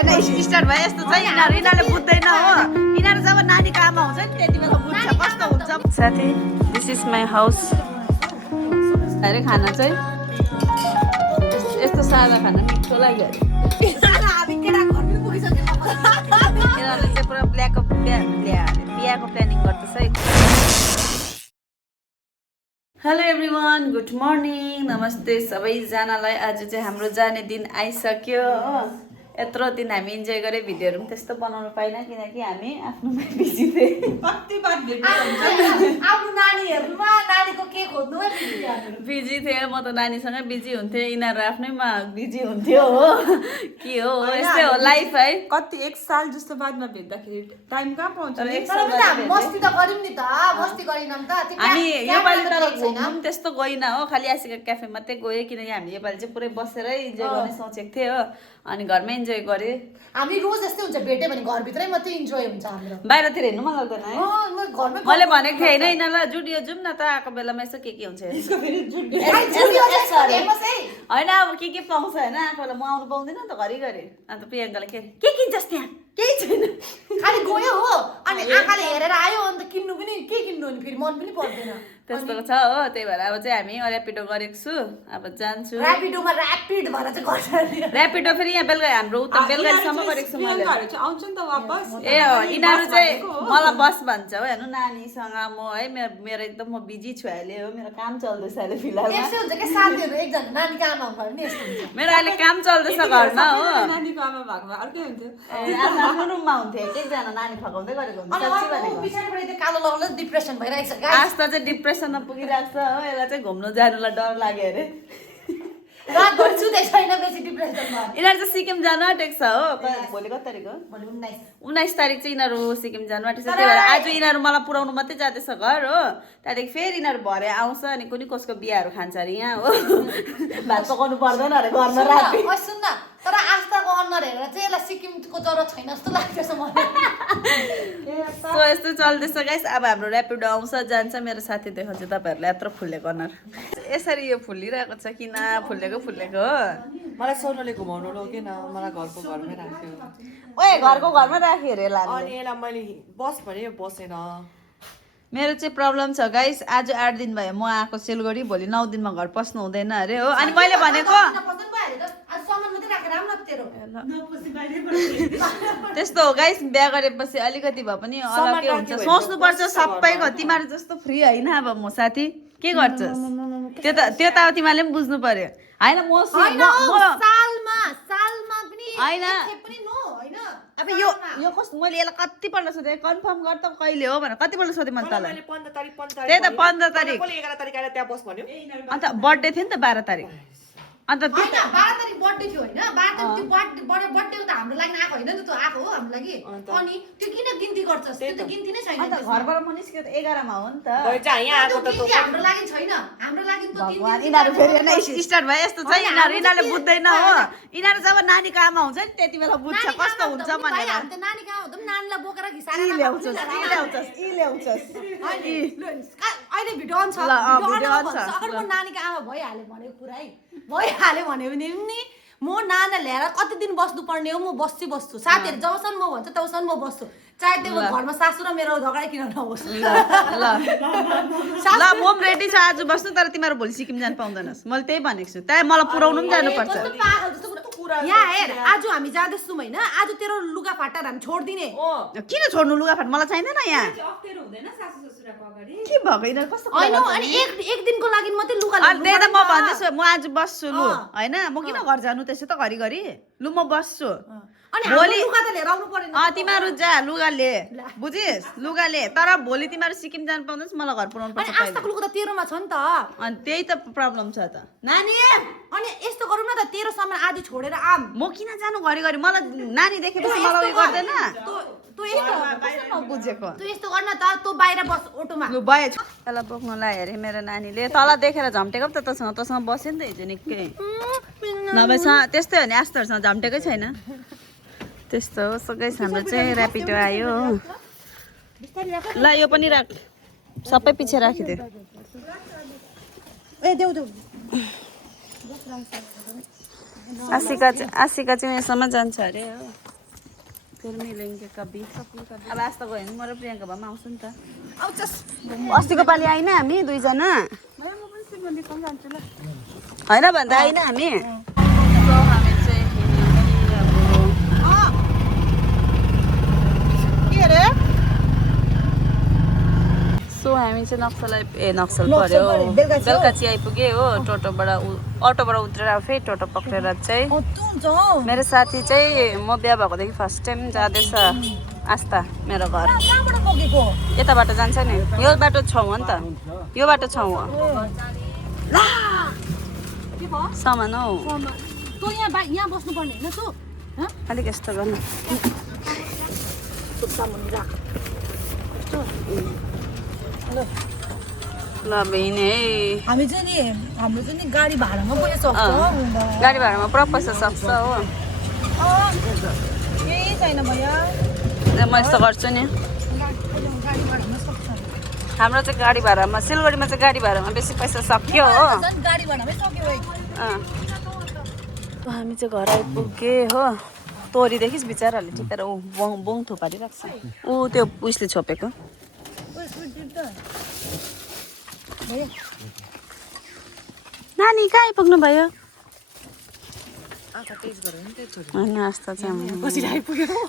start भयो यस्तो चाहिँ यिनीहरूले बुझ्दैन हो यिनीहरू जब नानीको आमा हुन्छ नि त्यति बेला बुझ्छ कस्तो हुन्छ साथी दिस इज माई हाउस अरे खाना चाहिँ यस्तो सादा खाना मिठो लाग्यो यिनीहरूले चाहिँ पुरा बिहाको प्लानिङ गर्दैछ है हेलो एभ्रिवान गुड मर्निङ नमस्ते सबैजनालाई आज चाहिँ हाम्रो जाने दिन आइसक्यो हो यत्रो दिन हामी इन्जोय गरे भिडियोहरु पनि त्यस्तो बनाउन पाइन किनकि हामी आफ्नोमा बिजी थिए कति बार भेट्नु हुन्छ आफ्नो नानीहरुमा नानीको के खोज्नुमा बिजी थिए म त नानीसँग बिजी हुन्थे इनाहरु आफ्नैमा बिजी हुन्थ्यो हो के हो यस्तै हो लाइफ है कति एक साल जस्तो बादमा भेट्दाखेरि टाइम कहाँ पाउँछ एक साल मस्ती त गर्यौं नि त मस्ती गरिनम त हामी योपालि त घुम्नु पनि त्यस्तो गइन हो खाली आसिका क्याफे मात्रै गयो किनकि हामी योपालि चाहिँ पुरै बसेरै इन्जोय गर्ने सोचेको थिए हो अनि घरमै इन्जोय गरे हामी रोज यस्तै हुन्छ भेट्यो भने घर भित्रै मात्रै इन्जोय हुन्छ हाम्रो बाहिरतिर हेर्नु मन लाग्दैन है म घरमै मैले भनेको थिएँ हैन यिनीलाई जुडियो जाउँ न त आएको बेलामा यसो के हुन्छ यसको फेरि जुडियो फेमस है हैन अब के पाउँछ हैन आएको बेला म आउनु पाउँदिन नि त घरिघरि अन्त प्रियङ्काले के किन्छस् त्यहाँ केही छैन खाली गयो हो अनि आँखाले हेरेर आयो अन्त किन्नु पनि के किन्नु नि फेरि मन पनि पर्दैन त्यस्तो छ हो त्यही भएर अब चाहिँ हामी र्यापिडो गरेको छु अब जान्छु र्यापिडोमा र्यापिड भएर चाहिँ गर्छ र्यापिडो फेरि यहाँ बेलुका हाम्रो उता बेलुकासम्म गरेको छु मैले आउँछ नि त वापस ए हो यिनीहरू चाहिँ मलाई बस भन्छ हो हेर्नु नानीसँग म है मेरो एकदम म बिजी छु अहिले हो मेरो काम चल्दैछ अहिले फिलहाल यस्तो हुन्छ के साथीहरु एकजना नानीको आमा भयो नि यस्तो हुन्छ मेरो अहिले काम चल्दैछ घरमा हो नानीको आमा भएको अर्कै हुन्थ्यो आफ्नो रुममा हुन्थ्यो एकजना नानी फकाउँदै गरेको हुन्छ साच्चै भनेको पिछाडीबाट त्यो कालो लगाउला डिप्रेसन भइरहेछ गाइस आस्था चाहिँ डिप्रेसनमा पुगिरहेको छ हो यसलाई चाहिँ घुम्नु जानुलाई डर लाग्यो अरे रातभरि सुतेको छैन बेसी डिप्रेसनमा यिनीहरू चाहिँ सिक्किम जानु आँटेको छ हो भोलि कति तारिक हो भोलि 19 तारिक चाहिँ यिनीहरू सिक्किम जानु आँटेको छ त्यही भएर आज यिनीहरू मलाई पुऱ्याउनु मात्रै जाँदैछ घर हो त्यहाँदेखि फेरि यिनीहरू भरे आउँछ अनि कुनै कसको बिहाहरू खान्छ अरे यहाँ हो भात पकाउनु पर्दैन अरे घरमा राति सुन्न तर आस्थाको अनुहार हेरेर चाहिँ यसलाई सिक्किमको जरुरत छैन जस्तो लाग्दैछ मलाई सो यस्तो चल्दैछ गाइस अब हाम्रो र्यापिडो आउँछ जान्छ मेरो साथी देखाउँछु तपाईँहरूलाई यत्रो फुलेको अनुहार यसरी यो फुलिरहेको छ किन फुलेको हो मलाई सोनुले घुमाउनु लगेन मलाई घरको घरमै राख्यो ओए घरको घरमा राखेँ अरे यसलाई अनि यसलाई मैले बस भने बसेन मेरो चाहिँ प्रब्लम छ गाइस आज 8 दिन भयो म आएको सिलगढी भोलि 9 दिनमा घर पस्नु हुँदैन अरे हो अनि मैले भनेको त्यस्तो हो गाइस बिहा गरेपछि अलिकति भए पनि अलग्गै हुन्छ सोच्नुपर्छ सबैको तिमीहरू जस्तो फ्री होइन अब म साथी के गर्छस् त्यो त तिमीहरूले पनि बुझ्नु पर्यो हैन म सालमा पनि हैन पनि नो हैन अब यो कस्तो मैले यसलाई कतिपल्ट सोधेँ कन्फर्म गर त कहिले हो भनेर कतिपल्ट सोधेँ मैले तँलाई त्यही त 15 तारिक 11 तारिक आएर त्यहाँ बस भन्यो अन्त बर्थडे थियो नि त 12 तारिक अन्त हैन 12 तारिक बर्थडे थियो हैन 12 तारिक त्यो बर्थडे त हाम्रो लागि आएको हैन नि त आएको हो हाम्रो लागि अनि त्यो किन गिन्ती गर्छस् त्यो त गिन्ती नै छैन अन्त घरबाट म निस्क्यो त 11 मा हो नि त यहाँ आएको त हाम्रो लागि छैन हाम्रो लागि त भगवान यिनीहरू फेरि हैन स्टार्ट भयो यस्तो छ यिनीहरूले बुझ्दैन हो यिनीहरू जब नानीको आमा हुन्छ नि त्यति बेला बुझ्छ कस्तो हुन्छ भनेर हामी त नानीको आमा हुँदा नानीलाई बोकेर घिसाएर ल्याउँछस् अहिले भिडियो अन छ अगर म नानीको आमा भइहाल्यो भनेको कुरा है भइहाल्यो भने पनि म नाना ल्याएर कति दिन बस्नु पर्ने हो म बस्छु साथीहरु जबसम्म म भन्छ तबसम्म म बस्छु चाहे त्यो घरमा सासु र मेरो झगडा किन नहोस् ल म पनि रेडी छ आज बस्नु तर तिमीहरू भोलि सिक्किम जान पाउँदैनस् मैले त्यही भनेको छु त्यही मलाई पुऱ्याउनु पनि जानुपर्छ यहाँ हेर आज हामी जाँदैछौँ हैन आज तेरो लुगा फाटार हामी छोड्दिने किन छोड्नु लुगा फाट मलाई छैन न यहाँ के भएको यिनीहरू कस्तो हैन अनि एक दिनको लागि मात्रै लुगा त्यही त म भन्दैछु म आज बस्छु लु हैन म किन घर जानु त्यसो त घरिघरि लु म बस्छु अनि भोलि लुगा त लिएर आउनु पर्दैन तिमीहरू जा लुगा ले बुझिस् लुगा ले तर भोलि तिमीहरू सिक्किम जान पाउँदैछ मलाई घर पुऱ्याउनु पर्छ अनि आस्ताको लुगा त तेरोमा छ नि त अनि त्यही त प्रब्लम छ त नानी अनि यस्तो गरौँ न त तेरो सामान आदि छोडेर आम म किन जानु घरिघरि मलाई नानी देखेपछि मलाई उयो गर्दैन तँ यस्तो नबुझेको तँ यस्तो गर्न त तँ बाहिर बस अटोमा लु भयो तल बोक्नुलाई हेरे मेरो नानीले तल देखेर झम्टेको पो त तँसँग बस्यो नि त हिजो निकै नभए त्यस्तै हो नि आस्ताहरूसँग झम्टेकै छैन त्यस्तो हो सबै हाम्रो चाहिँ र्यापिडो आयो ल यो पनि राख सबै पछि राखिदियो ए देऊ आशिका चाहिँ यहाँसम्म जान्छ अरे हो फिर मिलेंगे कभी अब आज त गयो भने म र प्रियङ्का भए पनि आउँछु नि त आउँछस् अस्तिको पालि आइन हामी दुईजना होइन भन्दा आइन हामी हामी चाहिँ के अरे सो हामी चाहिँ नक्सल पर्यो बेलुकाची आइपुग्यो हो अटोबाट उत्रेर फेरि टोटो पक्रेर चाहिँ मेरो साथी चाहिँ म बिहा भएकोदेखि फर्स्ट टाइम जाँदैछ आस्था मेरो घर यताबाट जान्छ नि यो बाटो छौँ हो नि त यो बाटो छौँ हो सामान हौ तँ यहाँ बस्नुपर्ने होइन तँ अलिक यस्तो गर्नु ल बहिनी है हामी चाहिँ नि हाम्रो चाहिँ नि गाडी भाडामा पनि सक्छ गाडी भाडामा पुरा पैसा सक्छ हो केही छैन भैया म यस्तो गर्छु नि गाडी भाडामा सक्छ हाम्रो चाहिँ गाडी भाडामा सिलगढीमा चाहिँ गाडी भाडामा बेसी पैसा सक्यो हो गाडी भाडामै सक्यो हामी चाहिँ घर आइपुगे हो तोरीदेखिस् बिचराहरूले टिपेर ऊ बोङ थुपारिरहेको छ ऊ त्यो उयसले छोपेको नानी कहाँ आइपुग्नु भयो होइन आस्था चाहिँ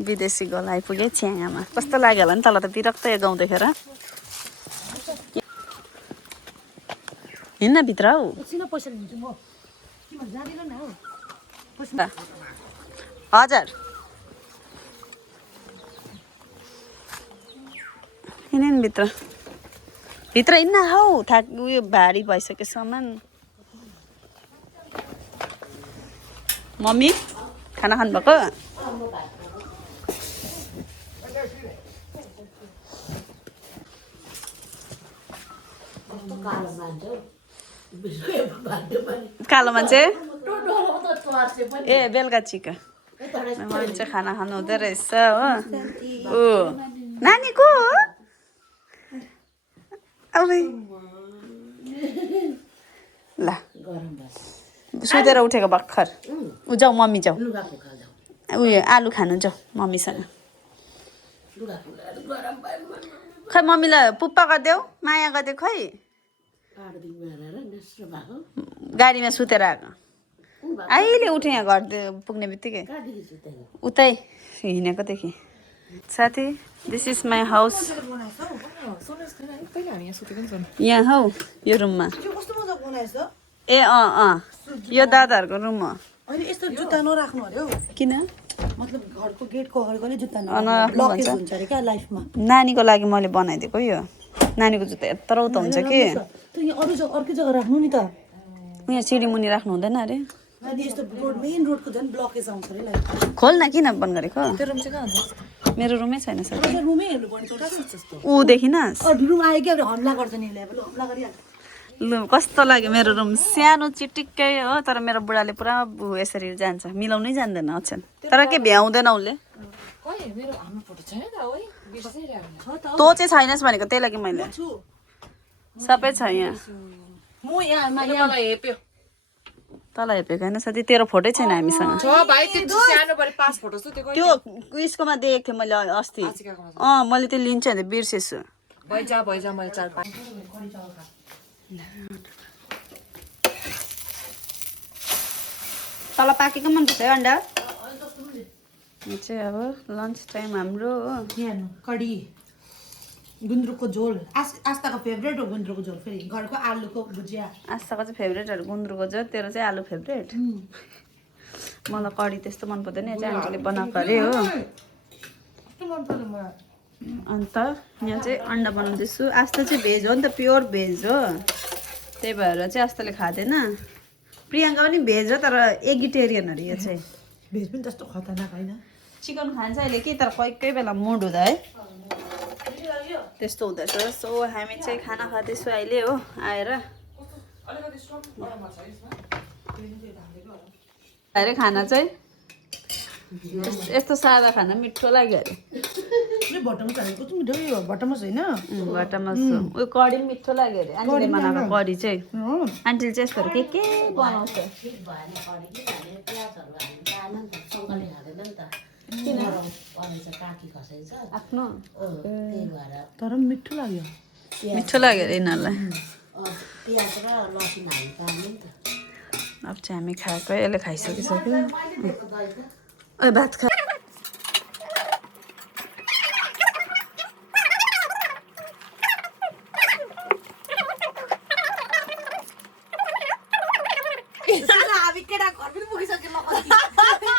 विदेशी गल आइपुग्यो छ्याङामा कस्तो लाग्यो होला नि तल त विरक्त यो गाउँ देखेर हिँड्न भित्र हौ पैसा लिन्छु म जाँदिन न हौ हजुर हिँड्नु नि भित्र हिँड्न हौ थाक उयो भारी भइसक्यो सामान मम्मी खाना खानुभएको कालो मान्छे ए बेलुका चिका मैले चाहिँ खाना खानु हुँदो रहेछ हो ऊ नानी को ल सुतेर उठेको भर्खर ऊ जाऊ मम्मी जाऊ उयो आलु खानु जाऊ मम्मीसँग खै मम्मीलाई पुप्पा गरिदेऊ माया गरिदेऊ खै गाडीमा सुतेर आएको अहिले उठे यहाँ घर पुग्ने बित्तिकै उतै हिँडेकोदेखि साथी दिस इज माई हाउस यहाँ हौ यो रुममा ए यो दादाहरूको रुम हो अहिले यस्तो जुत्ता नराख्नु अरे हौ किन मतलब घरको गेटको अगाडि जुत्ता नराख्नु ब्लकेज हुन्छ अरे क्या लाइफमा नानीको लागि मैले बनाइदिएको यो नानीको जुत्ता यत्रो त हुन्छ कि अर्कै जग्गा राख्नु नि त यहाँ सिडी मुनि राख्नु हुँदैन अरे अनि यस्तो रोड मेन रोडको झन् ब्लकेज आउँछ अरे लाइफ खोल न किन बन्द गरेको त्यो रुम चाहिँ कहाँ हुन्छ मेरो रुमै छैन सर रुमै हेर्नु पर्ने एउटा जस्तो ऊ देखिनस् रुम आयो कि अब हमला गर्छ नि उसले अब हमला गरिहाल्छ लु कस्तो लाग्यो मेरो रुम सानो चिटिक्कै हो तर मेरो बुढाले पुरा यसरी जान्छ मिलाउनै जान्दैन अचन तर के भ्याउँदैन उसले तँ चाहिँ छैनस् भनेको त्यही लागि मैले सबै छ यहाँ तल हेपेको होइन साथी तेरो फोटै छैन हामीसँग त्यो उयसकोमा देखेको थिएँ मैले अस्ति मैले त्यो लिन्छु भने बिर्सेछु तल पाकेको मन पर्छ है अन्डा यो चाहिँ अब लन्च टाइम हाम्रो हो कडी गुन्द्रुकको झोल आस्थाको फेभरेट हो गुन्द्रुकको झोल फेरि घरको आलुको भुजिया आस्थाको चाहिँ फेभरेटहरू गुन्द्रुकको झोल तेरो चाहिँ आलु फेभरेट मलाई कडी त्यस्तो मन पर्दैन यो चाहिँ आन्टीले बनाएको अरे हो अन्त यहाँ चाहिँ अन्डा बनाउँदैछु आस्था चाहिँ भेज हो नि त प्योर भेज हो त्यही भएर चाहिँ आस्थाले खाँदैन प्रियङ्का पनि भेज हो तर एगिटेरियन अरे यो चाहिँ भेज पनि त्यस्तो खतरनाक होइन चिकन खान्छ अहिले कि तर कोही कोही बेला मुड हुँदा है त्यस्तो हुँदैछ सो हामी चाहिँ खाना खाँदैछु अहिले हो आएर खाना चाहिँ यस्तो सादा खाना मिठो लाग्यो अरे भटमास हालेको चाहिँ मिठो भटमास होइन भटमास उयो कडी पनि मिठो लाग्यो अरे आन्टीले बनाएको कडी चाहिँ आन्टीले चाहिँ यस्तोहरू के बनाउँछ आफ्नो त्यही भएर तर मिठो लाग्यो मिठो लाग्यो अरे यिनीहरूलाई प्याज र लसुन हाल्नु पर्ने नि त अब चाहिँ हामी खाएको यसले खाइसकिसक्यो ए भात खा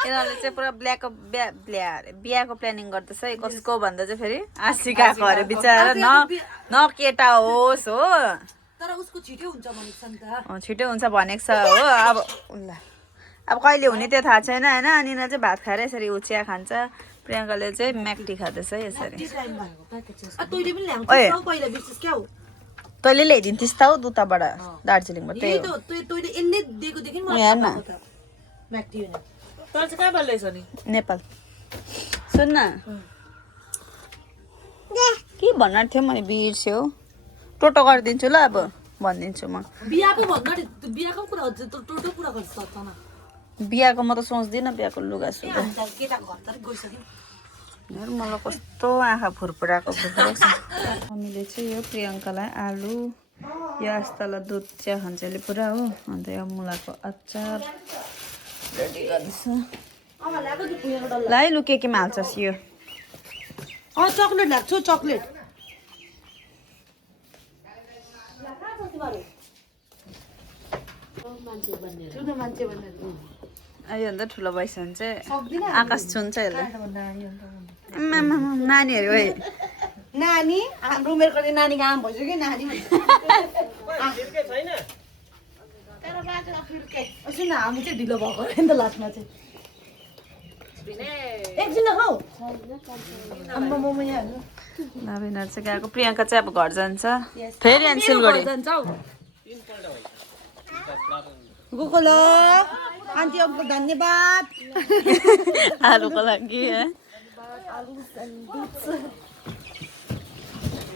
यिनीहरूले चाहिँ पुरा बिहाको प्लानिङ गर्दैछ कसको भन्दा चाहिँ फेरि आशिकाको अरे बिचरा न केटा होस् हो तर उसको छिटो हुन्छ भनेको छ नि त छिटो हुन्छ भनेको छ हो अब ल अब कहिले हुने त्यो थाहा छैन होइन अनि यिनीहरू चाहिँ भात खाएर यसरी उचिया खान्छ प्रियङ्काले चाहिँ म्याक्टी खाँदैछ यसरी तैँले ल्याइदिन्थिस् त हौ दुताबाट दार्जिलिङबाट त्यही हो हेर न तर चाहिँ कहाँबाट ल्याइछ नि नेपाल सुन न के भन्नु थियो मैले बिर्स्यो टोटो गरिदिन्छु ल अब भनिदिन्छु म बिहाको भन्दा बिहाको कुरा टोटो कुरा गर्छ बिहाको म त सोच्दिनँ बिहाको लुगा सुगा केटा घर त गइसक्यो हेर मलाई कस्तो आँखा फुरफुराएको मम्मीले चाहिँ यो प्रियङ्कालाई आलु यो आस्तालाई दुध चिया खान्छ यसले पुरा हो अन्त यो मुलाको अचार रेडी गर्दैछ ल है लु केमा हाल्छस् यो चक्लेट लाग्छु चक्लेट योभन्दा ठुलो भइसक्यो भने चाहिँ आकाश छुन्छ यसले नानीहरू है नानी हाम्रो उमेरको नानीको आम भइसक्यो नानी सुन हामी चाहिँ ढिलो भएको नि त लास्टमा चाहिँ एकछिन हौ आम्मा मोमो यहाँ यिनीहरू चाहिँ गएको प्रियङ्का चाहिँ अब घर जान्छ फेरि अनि सिलगढी गएको ल आन्टी अङ्कल धन्यवाद आलुको लागि है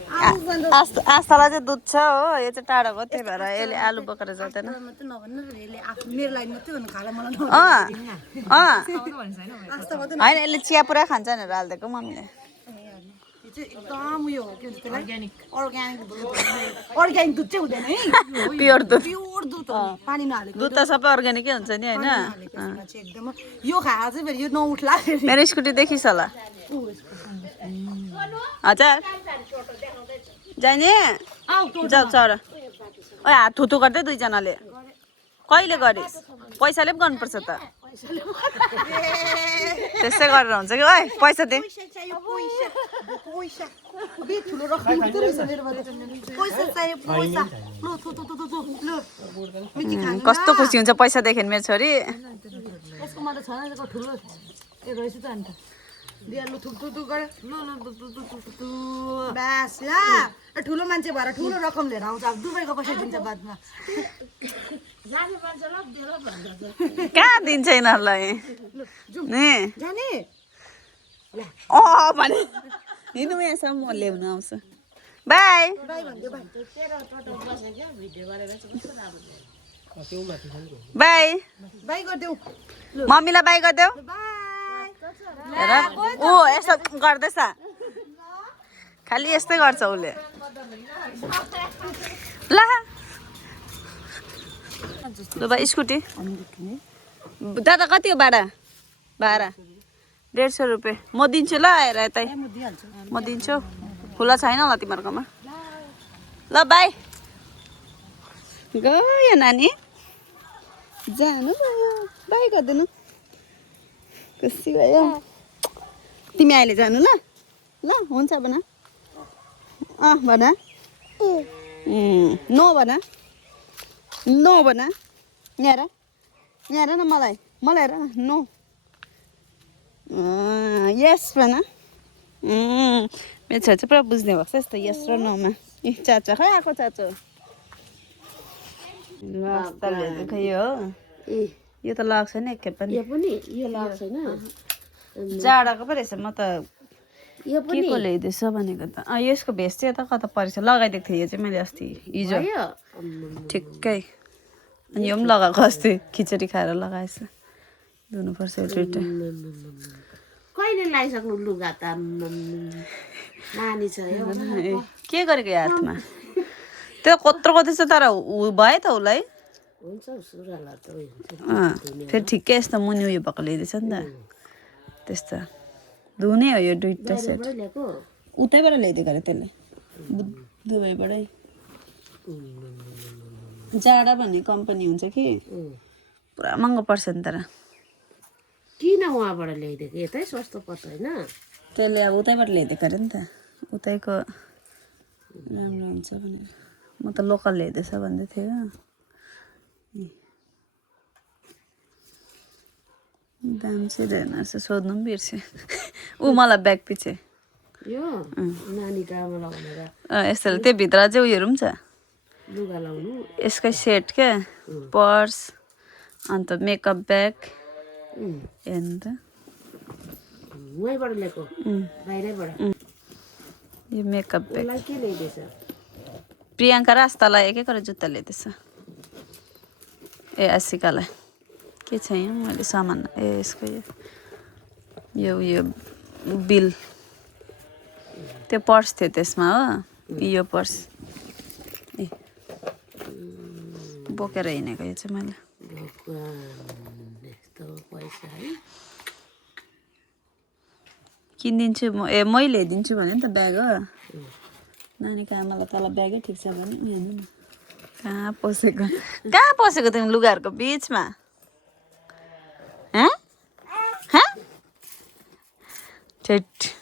आस्थालाई चाहिँ दुध छ हो यो चाहिँ टाढाको त्यही भएर यसले आलु बोकेर जाँदैन होइन यसले चिया पुरा खान्छ भनेर हालिदिएको मम्मीले एकदम उयो के भन्छ त्यसलाई अर्ग्यानिक दुध चाहिँ हुँदैन है प्योर दुध प्योर दुध पानीमा हालेको दुध त सबै अर्ग्यानिकै हुन्छ नि होइन एकदम यो खाएर चाहिँ फेरि यो नउठ्ला मेरो स्कुटी देखिस् होला हजुर जाने जाऊ चर ओ हात थुतु गर्दै दुईजनाले कहिले गरिस् पैसाले पनि गर्नुपर्छ त त्यस्तै गरेर हुन्छ कि ओइ पैसा दे कस्तो खुसी हुन्छ पैसा देख्यो मेरो छोरी ठुलो मान्छे भएर ठुलो रकम लिएर आउँछ अब दुबईको पैसा दिन्छ बादमा कहाँ दिन्छ यिनीहरूलाई जाने भने हिँड्नु यहाँसम्म म ल्याउनु आउँछ बाई बाई बाई गरिदेऊ मम्मीलाई बाई गरिदेऊ हेर ऊ यस्तो गर्दैछ खालि यस्तै गर्छ उसले ल ल भाइ स्कुटी दादा कति हो भाडा 150 रुपियाँ म दिन्छु ल हेर यतै म दिन्छु खुला छैन होला तिमीहरूकोमा ल बाई गयो नानी जानु बाई गरिदिनु खुसी भयो तिमी अहिले जानु ल ल हुन्छ भन भन नो भन नो भन यहाँ हेर न मलाई हेर न नो यस भन मेरो छोरा चाहिँ पुरा बुझ्ने भएको छ यस्तो यस र नोमा ए चाचा खै आएको चाचो खै यो हो यो त लाग्छ नि एकखेप पनि यो लाग्छ होइन जाडाको पो रहेछ म त के को ल्याइदिएछ भनेको त यसको भेस्ट चाहिँ यता कता परेछ लगाइदिएको थिएँ यो चाहिँ मैले अस्ति हिजो ठिक्कै अनि यो पनि लगाएको अस्ति खिचडी खाएर लगाएछ धुनुपर्छ दुइटा कहिले लगाइसक्नु लुगा त नानी छ यो के गरेको यो हातमा त्यो कत्रो कति छ तर भयो त उसलाई हुन्छ सुराला त हुन्छ फेरि ठिकै यस्तो मुनि उयो भएको ल्याइदिएछ नि त त्यस्तो धुने हो यो दुईवटा सेट ल्याएको उतैबाट ल्याइदिएको अरे त्यसले दुबईबाटै जाडा भन्ने कम्पनी हुन्छ कि पुरा महँगो पर्छ नि तर किन उहाँबाट ल्याइदिएको यतै सस्तो पर्छ होइन त्यसले अब उतैबाट ल्याइदिएको अरे नि त उतैको राम्रो हुन्छ भनेर म त लोकल ल्याइदिएछ भन्दै थियो दाम चाहिँ धेरै रहेछ सोध्नु पनि बिर्सेँ ऊ मलाई ब्याग पछि यो नानीको आमा लगाउनेर यस्तो त्यो भित्र चाहिँ उयोहरू पनि छ लुगा लाउनु यसकै सेट क्या पर्स अन्त मेकअप ब्याग हेर्नु त वहीँबाट ल्याएको बाहिरैबाट यो मेकअप ब्याग उसलाई के ल्याइदिएछ प्रियङ्का र आस्तालाई एक एकवटा जुत्ता ल्याइदिएछ ए आशिकालाई के छ यहाँ मैले सामान ए यसको यो यो बिल त्यो पर्स थियो त्यसमा हो यो पर्स ए बोकेर हिँडेको यो चाहिँ मैले यस्तो पैसा है किनिदिन्छु म ए मैले ल्याइदिन्छु भने नि त ब्याग हो नानीको आमालाई तल ब्यागै ठिक छ भने हेर्नु न कहाँ पसेको तिमी लुगाहरूको बिचमा ठेट